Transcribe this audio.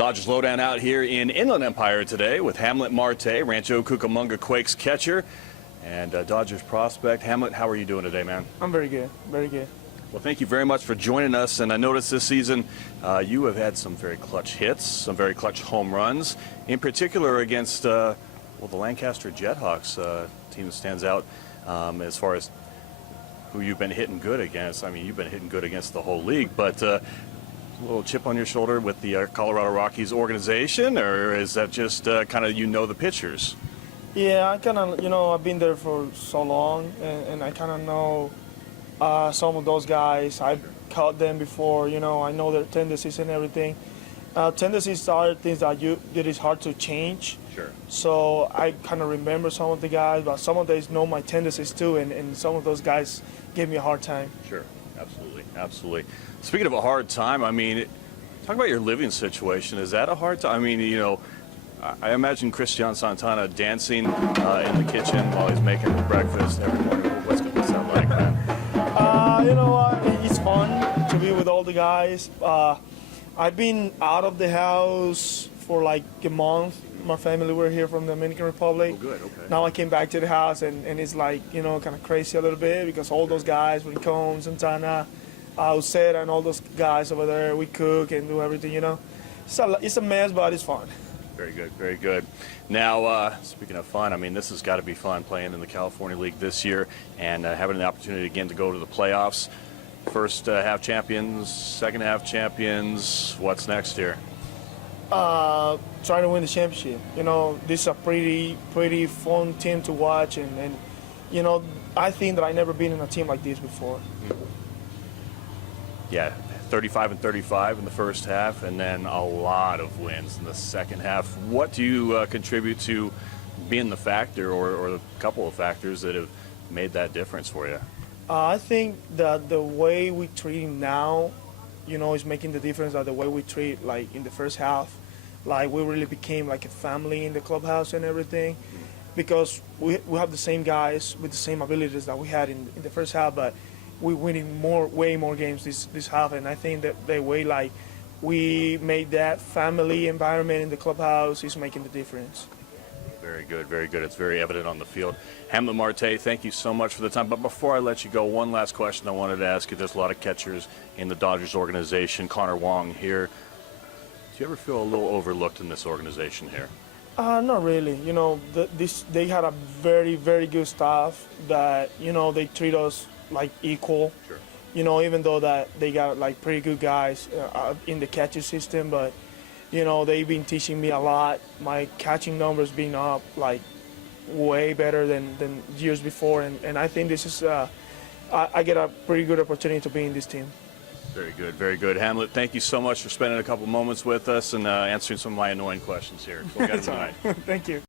Dodgers Lowdown out here in Inland Empire today with Hamlet Marte, Rancho Cucamonga Quakes Catcher, and Dodgers prospect. Hamlet, how are you doing today, man? I'm very good, very good. Well, thank you very much for joining us. And I noticed this season you have had some very clutch hits, some very clutch home runs, in particular against the Lancaster Jethawks, team that stands out as far as who you've been hitting good against. I mean, you've been hitting good against the whole league, but a little chip on your shoulder with the Colorado Rockies organization, or is that just kind of the pitchers? Yeah, I kind of, I've been there for so long, and I kind of know some of those guys. I've caught them before, I know their tendencies and everything. Tendencies are things that is hard to change. Sure. So I kind of remember some of the guys, but some of those know my tendencies too, and some of those guys gave me a hard time. Sure, absolutely, absolutely. Speaking of a hard time, I mean, talk about your living situation. Is that a hard time? I mean, I imagine Christian Santana dancing in the kitchen while he's making breakfast every morning. What's that like, man? It's fun to be with all the guys. I've been out of the house for like a month. My family were here from the Dominican Republic. Oh, good, okay. Now I came back to the house, and it's like, kind of crazy a little bit because all those guys, Rincon, Santana, Uceda, and all those guys over there, we cook and do everything, It's a mess, but it's fun. Very good, very good. Now, speaking of fun, I mean, this has got to be fun playing in the California League this year and having the opportunity again to go to the playoffs. First half champions, second half champions. What's next here? Trying to win the championship. This is a pretty fun team to watch, and I think that I've never been in a team like this before. Yeah, 35 and 35 in the first half, and then a lot of wins in the second half. What do you contribute to being the factor or a couple of factors that have made that difference for you? I think that the way we treat him now, is making the difference. That the way we treat, like, in the first half, like, we really became like a family in the clubhouse and everything, because we have the same guys with the same abilities that we had in the first half, but we're winning way more games this half, and I think that the way, like, we made that family environment in the clubhouse is making the difference. Very good, very good. It's very evident on the field. Hamlet Marte, thank you so much for the time. But before I let you go, one last question I wanted to ask you. There's a lot of catchers in the Dodgers organization. Connor Wong here. Do you ever feel a little overlooked in this organization here? Not really. They had a very, very good staff that, they treat us like equal. Sure. Even though that they got like pretty good guys in the catcher system, but they've been teaching me a lot. My catching numbers been up like way better than years before, and I think this is I get a pretty good opportunity to be in this team. Very good, very good. Hamlet, thank you so much for spending a couple moments with us and answering some of my annoying questions here. We'll get it tonight. Thank you.